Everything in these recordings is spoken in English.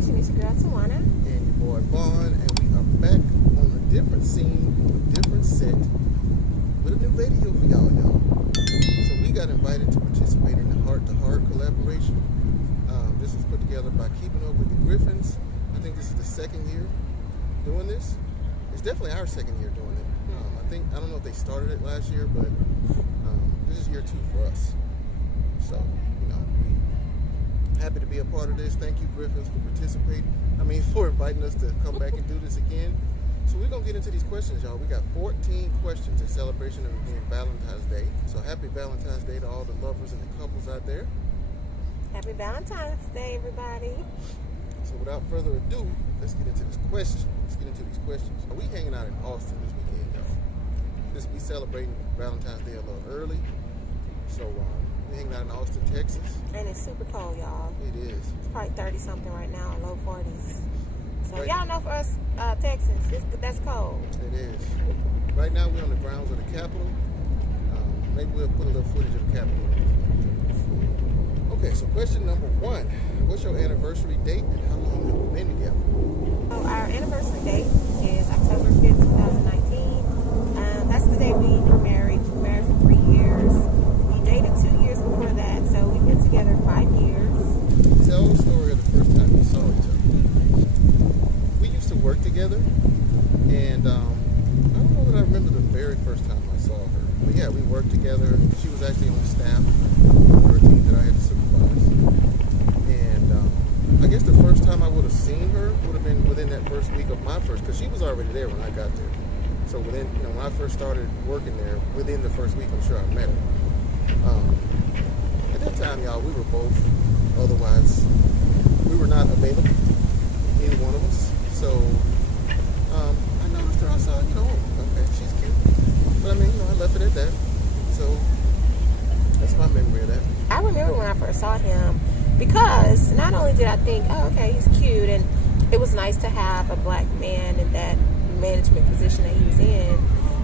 Connection. It's your girl Tawana. And your boy Vaughn. And we are back on a different scene, a different set, with a new video for y'all. So we got invited to participate in the Heart to Heart collaboration. This was put together by Keeping Up with the Griffins. I think this is the second year doing this. It's definitely our second year doing it. I don't know if they started it last year, but this is year 2 for us. So, we happy to be a part of this. Thank you, Griffins, for inviting us to come back and do this again. So we're going to get into these questions, y'all. We got 14 questions in celebration of it being Valentine's Day. So happy Valentine's Day to all the lovers and the couples out there. Happy Valentine's Day, everybody. So without further ado, let's get into these questions. We hanging out in Austin this weekend, y'all. We celebrating Valentine's Day a little early. So we're hanging out in Austin, Texas. And it's super cold, y'all. It is. It's probably 30-something right now, low 40s. So right y'all know for us Texans, that's cold. It is. Right now we're on the grounds of the Capitol. Maybe we'll put a little footage of the Capitol. Okay, so question number 1. What's your anniversary date and how long have we been together? So our anniversary date is October 5th, 2019. That's the day we were married. We were married for 3 years. We dated 2 years before that, so we've been together 5 years. Tell the story of the first time we saw each other. We used to work together, and I don't know that I remember the very first time I saw her. But yeah, we worked together. She was actually on staff for a team that I had to supervise. And I guess the first time I would have seen her would have been within that first week of my first, because she was already there when I got there. So within, when I first started working there, within the first week, I'm sure I met her. At that time, y'all, we were both, otherwise, we were not available, either one of us. So I noticed her, I saw, okay, she's cute. But I mean, I left it at that. So that's my memory of that. I remember when I first saw him, because not only did I think, oh, okay, he's cute, and it was nice to have a black man in that management position that he was in,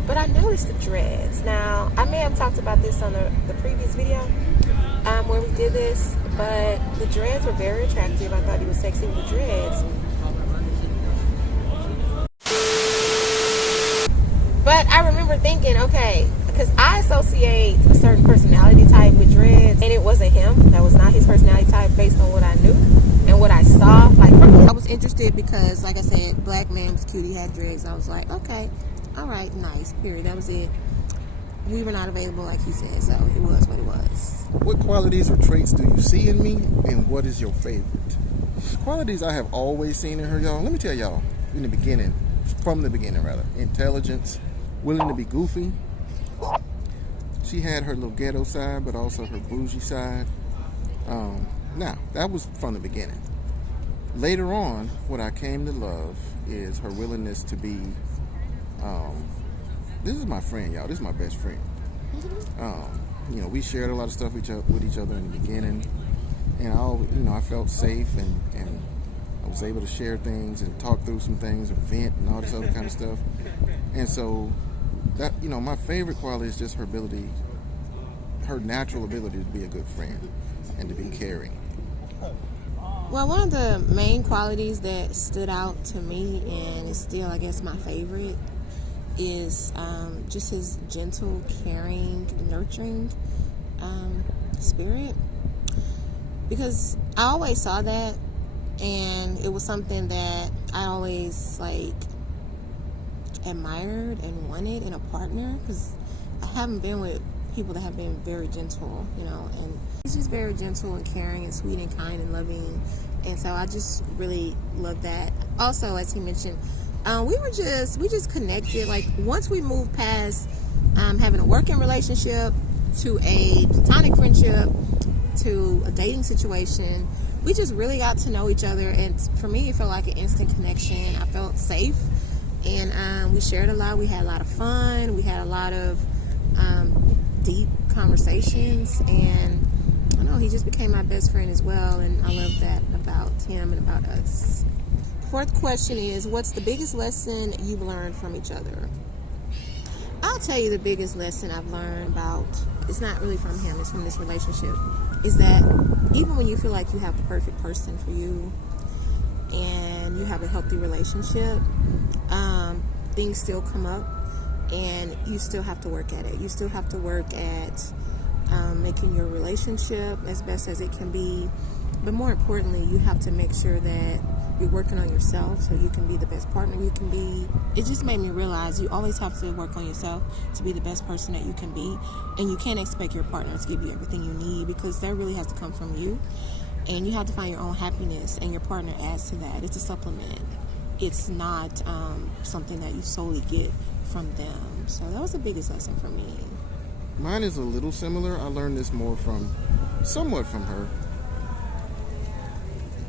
but I noticed the dreads. Now, I may have talked about this on the previous video where we did this, but the dreads were very attractive. I thought he was sexy with the dreads. But I remember thinking, okay, because I associate a certain personality type with dreads, and it wasn't him. That was not his personality type based on what I knew and what I saw. Like, for me, I was interested because, like I said, black man was cute. He had dreads. I was like, okay, all right, nice, period. That was it. We were not available, like he said, so it was what it was. What qualities or traits do you see in me, and what is your favorite? Qualities I have always seen in her, y'all. Let me tell y'all, from the beginning, intelligence, willing to be goofy. She had her little ghetto side, but also her bougie side. Now, that was from the beginning. Later on, what I came to love is her willingness to be, this is my friend, y'all. This is my best friend. We shared a lot of stuff with each other in the beginning. And I felt safe and I was able to share things and talk through some things and vent and all this other kind of stuff. And so, that, my favorite quality is just her natural ability to be a good friend and to be caring. Well, one of the main qualities that stood out to me, and is still, I guess, my favorite, is just his gentle, caring, nurturing spirit. Because I always saw that, and it was something that I always admired and wanted in a partner, because I haven't been with people that have been very gentle, and he's just very gentle and caring and sweet and kind and loving, and so I just really love that. Also, as he mentioned, we just connected. Like, once we moved past having a working relationship to a platonic friendship to a dating situation, we just really got to know each other, and for me, it felt like an instant connection. I felt safe, and we shared a lot. We had a lot of fun. We had a lot of deep conversations, and I don't know, he just became my best friend as well, and I love that about him and about us. Fourth question is, what's the biggest lesson you've learned from each other? I'll tell you the biggest lesson I've learned about, it's not really from him, it's from this relationship, is that even when you feel like you have the perfect person for you and you have a healthy relationship, things still come up, and you still have to work at it. You still have to work at making your relationship as best as it can be. But more importantly, you have to make sure that you're working on yourself so you can be the best partner you can be. It just made me realize you always have to work on yourself to be the best person that you can be. And you can't expect your partner to give you everything you need, because that really has to come from you. And you have to find your own happiness, and your partner adds to that. It's a supplement. It's not something that you solely get from them. So that was the biggest lesson for me. Mine is a little similar. I learned this somewhat from her.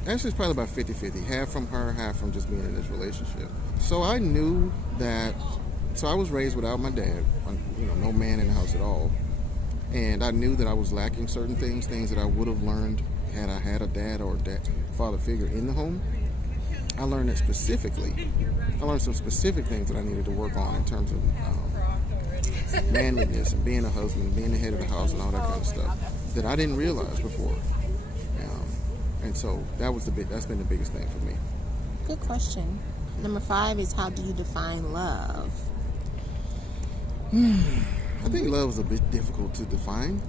Actually, it's probably about 50-50. Half from her, half from just being in this relationship. So I knew that, I was raised without my dad, no man in the house at all. And I knew that I was lacking certain things that I would have learned had I had a dad or father figure in the home. I learned that specifically. I learned some specific things that I needed to work on in terms of manliness and being a husband, being the head of the house, and all that kind of stuff that I didn't realize before. And so that's been the biggest thing for me. Good question. Number 5 is, how do you define love? I think love is a bit difficult to define.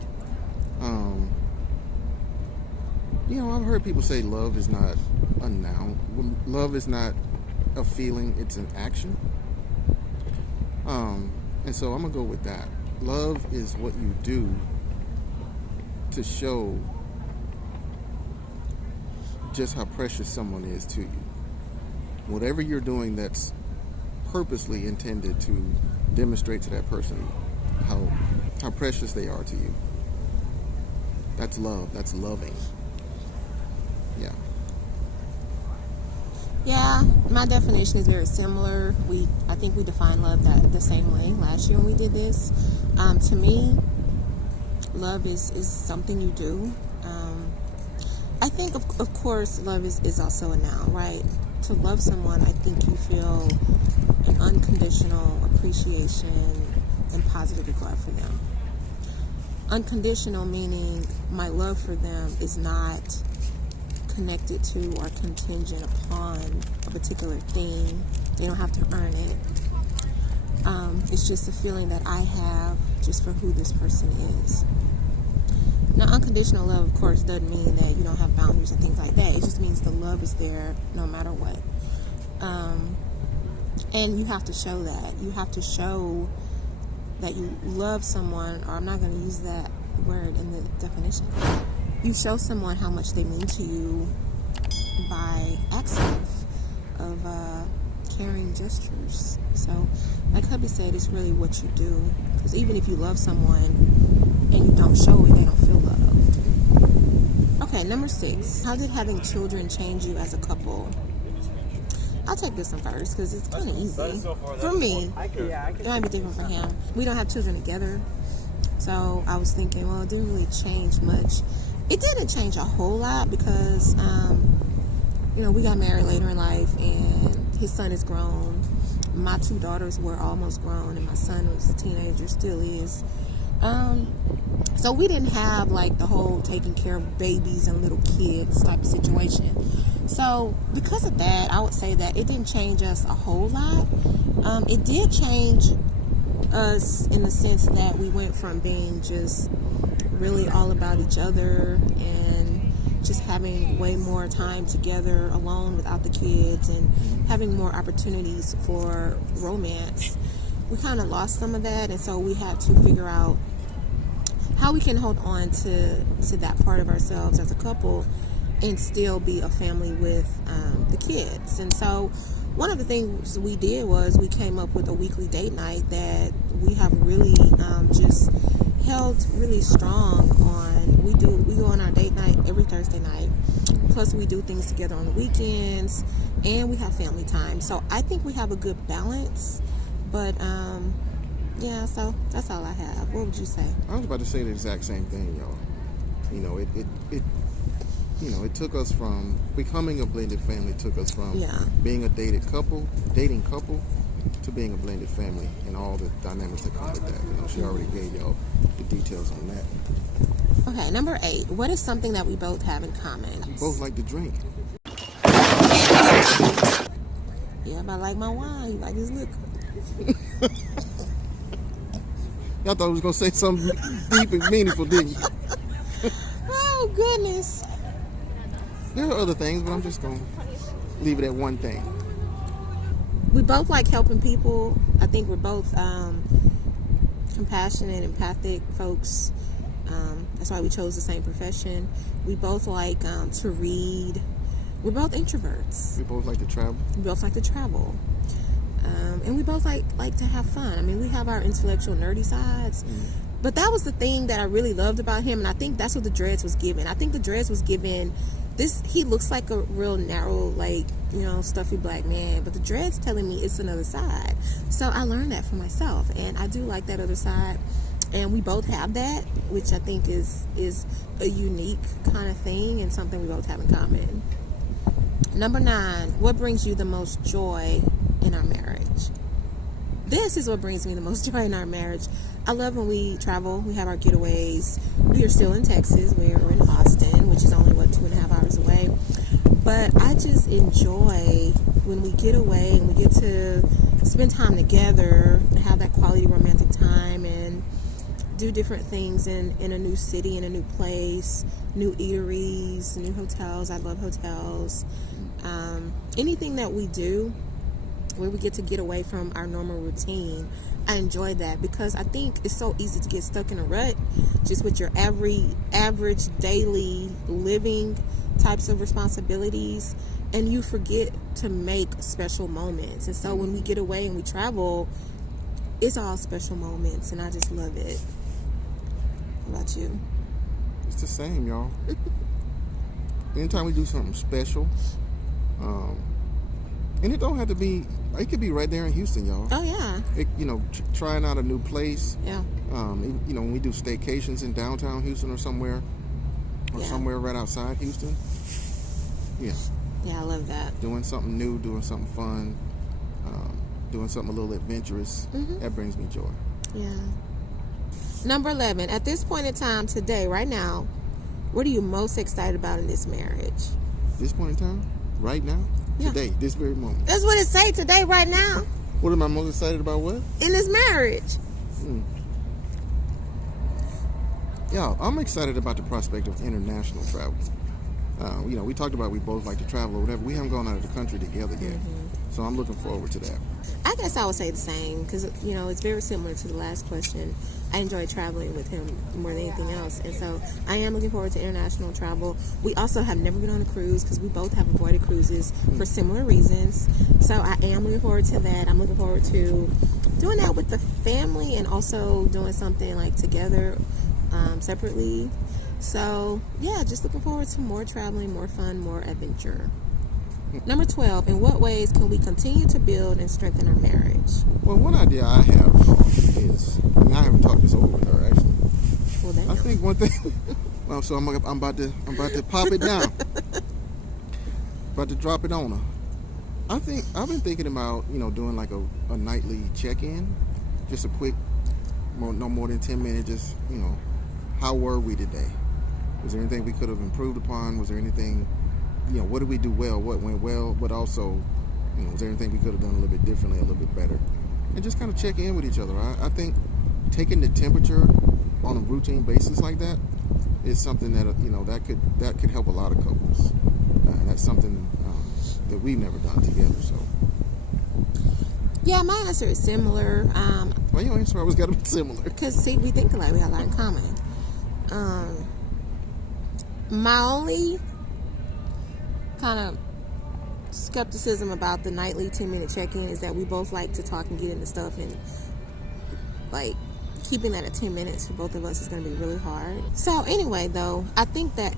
I've heard people say love is not a noun. Love is not a feeling, it's an action. And so I'm going to go with that. Love is what you do to show just how precious someone is to you. Whatever you're doing that's purposely intended to demonstrate to that person how precious they are to you. That's love. That's loving. Yeah. Yeah, my definition is very similar. I think we define love the same way last year when we did this. To me, love is something you do. I think, of course, love is also a noun, right? To love someone, I think you feel an unconditional appreciation and positive regard for them. Unconditional meaning my love for them is not connected to or contingent upon a particular thing. They don't have to earn it. It's just a feeling that I have just for who this person is. Now, unconditional love, of course, doesn't mean that you don't have boundaries and things like that. It just means the love is there no matter what. And you have to show that. You have to show that you love someone, or I'm not going to use that word in the definition. You show someone how much they mean to you by acts of caring gestures. So, like hubby said, it's really what you do. Because even if you love someone and you don't show it, they don't feel loved. Okay, number 6. How did having children change you as a couple? I'll take this one first because it's kind of easy. For me, it might be different for him. We don't have children together. So I was thinking, well, it didn't really change much. It didn't change a whole lot because, we got married later in life and his son is grown. My 2 daughters were almost grown and my son was a teenager, still is. So we didn't have like the whole taking care of babies and little kids type of situation. So because of that, I would say that it didn't change us a whole lot. It did change us in the sense that we went from being just really all about each other and just having way more time together alone without the kids and having more opportunities for romance. We kind of lost some of that, and so we had to figure out how we can hold on to that part of ourselves as a couple and still be a family with the kids. And so one of the things we did was we came up with a weekly date night that we have really just held really strong on. We go on our date night every Thursday night. Plus we do things together on the weekends, and we have family time. So I think we have a good balance. But yeah, so that's all I have. What would you say? I was about to say the exact same thing, y'all. It took us from becoming a blended family. Took us from being a dating couple, to being a blended family, and all the dynamics that come with that. She already gave y'all the details on that. Okay, number 8. What is something that we both have in common? We both like to drink. Yeah, but I like my wine. You like his liquor. Y'all thought I was going to say something deep and meaningful, didn't you? Oh, goodness. There are other things, but I'm just going to leave it at one thing. We both like helping people. I think we're both compassionate, empathic folks. That's why we chose the same profession. We both like to read. We're both introverts. We both like to travel. We both like to travel. And we both like to have fun. I mean, we have our intellectual, nerdy sides. But that was the thing that I really loved about him, and I think that's what the dreads was given. I think the dreads was given this. He looks like a real narrow, like, you know, stuffy black man, but the dreads telling me it's another side. So I learned that for myself, and I do like that other side. And we both have that, which I think is a unique kind of thing and something we both have in common. Number 9, what brings you the most joy in our marriage? This is what brings me the most joy in our marriage. I love when we travel. We have our getaways. We are still in Texas. We're in Austin, which is only, 2.5 hours away. But I just enjoy when we get away and we get to spend time together and have that quality romantic time and do different things in a new city, in a new place, new eateries, new hotels. I love hotels. Anything that we do where we get to get away from our normal routine, I enjoy that, because I think it's so easy to get stuck in a rut just with your average daily living types of responsibilities, and you forget to make special moments. And so when we get away and we travel, it's all special moments, and I just love it. How about you? It's the same, y'all. Anytime we do something special, and it don't have to be, it could be right there in Houston, y'all. Oh, yeah. Trying out a new place. Yeah. When we do staycations in downtown Houston or somewhere somewhere right outside Houston. Yeah. Yeah, I love that. Doing something new, doing something fun, doing something a little adventurous. That brings me joy. Yeah. Number 11, at this point in time today, right now, what are you most excited about in this marriage? This point in time? Right now? Yeah. Today, this very moment. That's what it say, today, right now. What am I most excited about? What? In this marriage. Yeah, I'm excited about the prospect of international travel. We talked about we both like to travel or whatever. We haven't gone out of the country together yet. So I'm looking forward to that. I guess I would say the same, because, it's very similar to the last question. I enjoy traveling with him more than anything else. And so I am looking forward to international travel. We also have never been on a cruise, because we both have avoided cruises for similar reasons. So I am looking forward to that. I'm looking forward to doing that with the family, and also doing something like together, separately. So yeah, just looking forward to more traveling, more fun, more adventure. Number 12, in what ways can we continue to build and strengthen our marriage? Well, one idea I have is, I haven't talked this over with her actually. Well, damn. I think one thing. Well, so I'm about to pop it down. About to drop it on her. I've been thinking about doing like a nightly check-in, just a quick, no more than 10 minutes. Just how were we today? Was there anything we could have improved upon? Was there anything? What did we do well? What went well? But also, was there anything we could have done a little bit differently, a little bit better? And just kind of check in with each other. I think taking the temperature on a routine basis like that is something that that could help a lot of couples. That's something that we've never done together. So. Yeah, my answer is similar. Well, your answer always got to be similar. Because see, we think alike. We have a lot in common. My only kind of skepticism about the nightly 10-minute check-in is that we both like to talk and get into stuff, and like keeping that at 10 minutes for both of us is going to be really hard. So anyway, though, I think that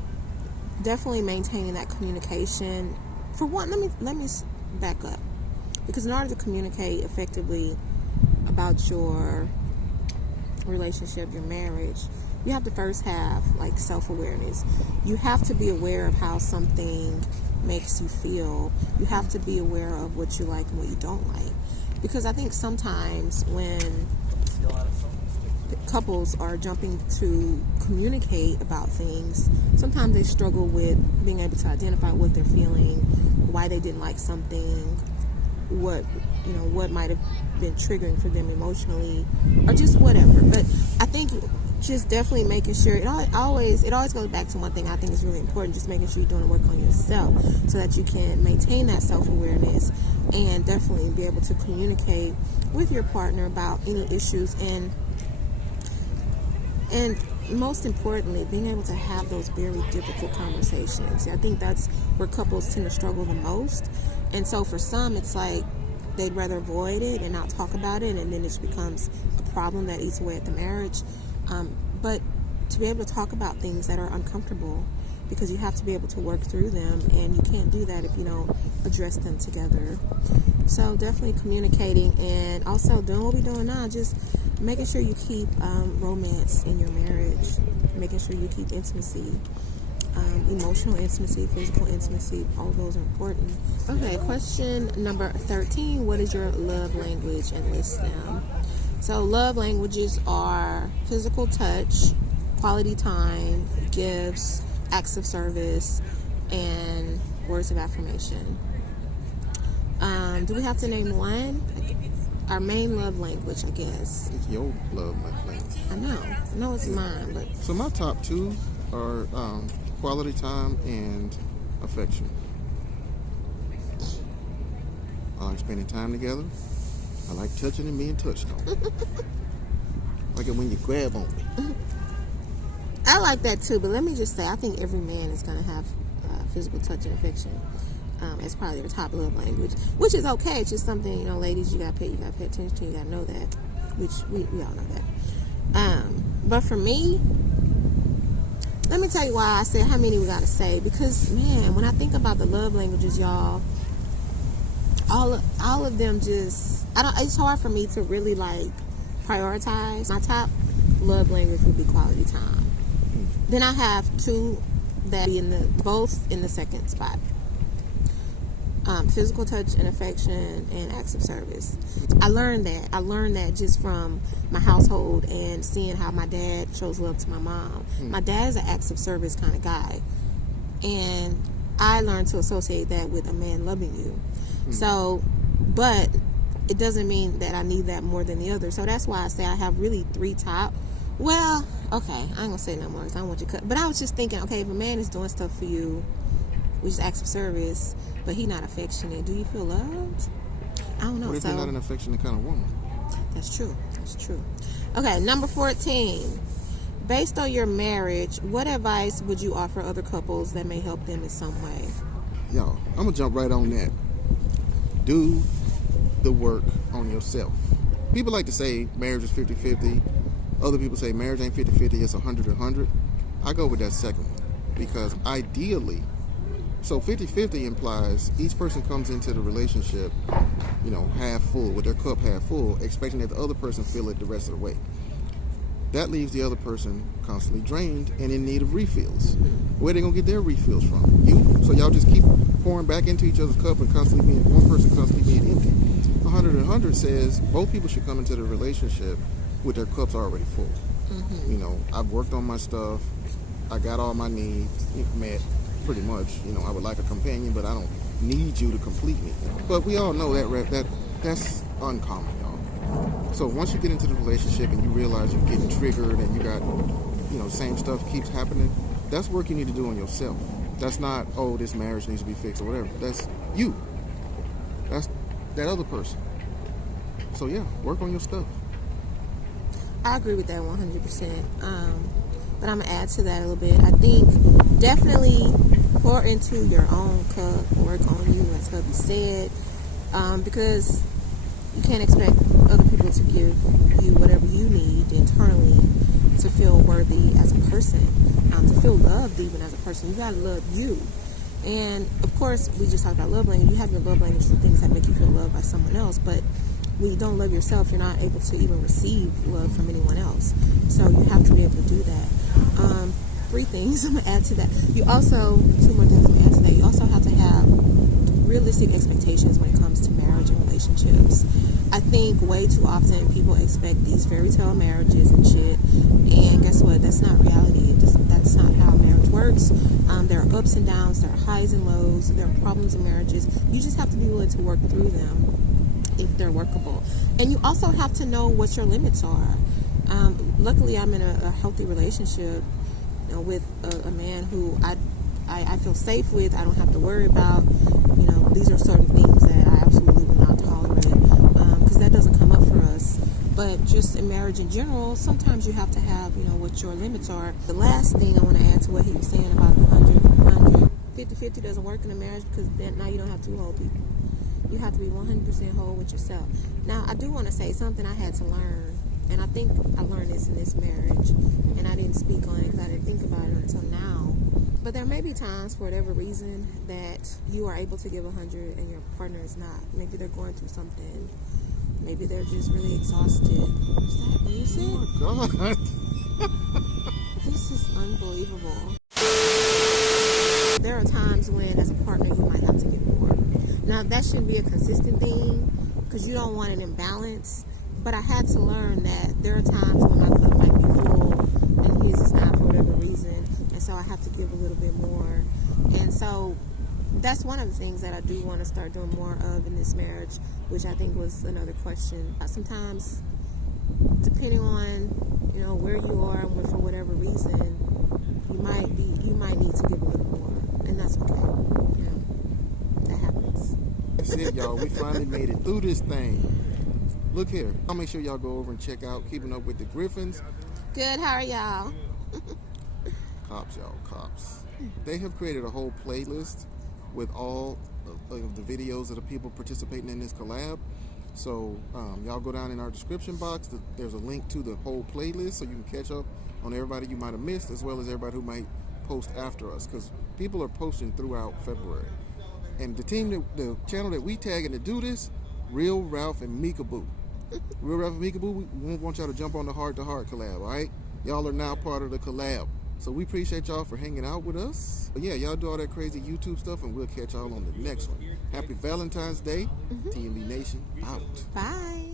definitely maintaining that communication. For one, let me back up, because in order to communicate effectively about your relationship, your marriage, you have to first have like self-awareness. You have to be aware of how something makes you feel. You have to be aware of what you like and what you don't like. Because I think sometimes when couples are jumping to communicate about things, sometimes they struggle with being able to identify what they're feeling, why they didn't like something, what might have been triggering for them emotionally, or just whatever. But I think just definitely making sure it always goes back to one thing I think is really important, just making sure you're doing the work on yourself so that you can maintain that self-awareness and definitely be able to communicate with your partner about any issues, and most importantly, being able to have those very difficult conversations. I think that's where couples tend to struggle the most. And so for some, it's like they'd rather avoid it and not talk about it, and then it just becomes a problem that eats away at the marriage. But to be able to talk about things that are uncomfortable, because you have to be able to work through them, and you can't do that if you don't address them together. So definitely communicating, and also doing what we're doing now, just making sure you keep romance in your marriage, making sure you keep intimacy, emotional intimacy, physical intimacy, all of those are important. Okay, question number 13, what is your love language, and list them. So love languages are physical touch, quality time, gifts, acts of service, and words of affirmation. Do we have to name one? Our main love language, I guess. It's your love language. I know it's mine, but So my top two are quality time and affection. I like spending time together. I like touching and being touched on. Like it when you grab on me. I like that too. But let me just say, I think every man is going to have physical touch and affection as probably their top love language, which is okay. It's just something, ladies, you got to pay attention to. You got to know that, which we all know that. But for me, let me tell you why I said how many we got to say. Because, man, when I think about the love languages, y'all, all of them just, it's hard for me to really, prioritize. My top love language would be quality time. Then I have two that be both in the second spot. Physical touch and affection, and acts of service. I learned that just from my household and seeing how my dad shows love to my mom. My dad is an acts of service kind of guy, and I learned to associate that with a man loving you. So, but it doesn't mean that I need that more than the other. So that's why I say I have really three top. Well, okay, I ain't gonna say no more because I don't want you to cut. But I was just thinking, okay, if a man is doing stuff for you, which is acts of service, but he not affectionate, do you feel loved? I don't know. What if you're not an affectionate kind of woman? That's true. Okay, number 14. Based on your marriage, what advice would you offer other couples that may help them in some way? Y'all, I'm gonna jump right on that. Do the work on yourself. People like to say marriage is 50-50. Other people say marriage ain't 50-50, it's 100-100. I go with that second one, because ideally, so 50-50 implies each person comes into the relationship, half full, with their cup half full, expecting that the other person fill it the rest of the way. That leaves the other person constantly drained and in need of refills. Where are they gonna get their refills from? You. So y'all just keep pouring back into each other's cup and constantly being one person constantly being empty. 100-100 says both people should come into the relationship with their cups already full. I've worked on my stuff. I got all my needs met, pretty much. I would like a companion, but I don't need you to complete me. But we all know that's uncommon, y'all. So once you get into the relationship and you realize you're getting triggered and you got, same stuff keeps happening, that's work you need to do on yourself. That's not, this marriage needs to be fixed or whatever. That's you. That's that other person. So yeah, work on your stuff. I agree with that 100%. But I'm going to add to that a little bit. I think definitely pour into your own cup, work on you, as hubby said, because you can't expect other people to give you whatever you need internally to feel worthy as a person, to feel loved even as a person. You got to love you. And of course, we just talked about love language. You have your love language for things that make you feel loved by someone else, but when you don't love yourself, you're not able to even receive love from anyone else. So you have to be able to do that. 3 things I'm going to add to that. Two more things I'm going to add to that. You also have to have realistic expectations when it comes to marriage and relationships. I think way too often people expect these fairy tale marriages and shit, and guess what? That's not reality. That's not how marriage works. There are ups and downs, there are highs and lows, there are problems in marriages. You just have to be willing to work through them if they're workable. And you also have to know what your limits are. Luckily, I'm in a healthy relationship, you know, with a man who I feel safe with. I don't have to worry about, you know, these are certain things that I absolutely will not tolerate, because that doesn't come up for us. But just in marriage in general, sometimes you have to have, you know, what your limits are. The last thing I want to add to what he was saying about the 100, 50-50 doesn't work in a marriage, because then now you don't have two whole people. You have to be 100% whole with yourself. Now, I do want to say something I had to learn, and I think I learned this in this marriage, and I didn't speak on it because I didn't think about it until now. But there may be times, for whatever reason, that you are able to give 100 and your partner is not. Maybe they're going through something. Maybe they're just really exhausted. Is that music? Oh my God. This is unbelievable. There are times when, as a partner, you might have to give more. Now, that shouldn't be a consistent thing because you don't want an imbalance. But I had to learn that there are times when my cup might be full and his is not for whatever reason. And so I have to give a little bit more. And so that's one of the things that I do want to start doing more of in this marriage, which I think was another question. Sometimes, depending on, you know, where you are and for whatever reason, you might need to give a little more, and that's okay. You know, that happens. That's it, y'all. We finally made it through this thing. Look here. I'll make sure y'all go over and check out Keeping Up with the Griffins. Good. How are y'all? Cops, y'all. Cops. They have created a whole playlist with all of the videos of the people participating in this collab. So y'all go down in our description box. There's a link to the whole playlist so you can catch up on everybody you might have missed, as well as everybody who might post after us, because people are posting throughout February. And the channel that we tagging to do this, Real Ralph and Mika Boo. Real Ralph and Mika Boo, we want y'all to jump on the Heart to Heart collab, all right? Y'all are now part of the collab. So we appreciate y'all for hanging out with us. But yeah, y'all do all that crazy YouTube stuff, and we'll catch y'all on the next one. Happy Valentine's Day. TMB Nation out. Bye.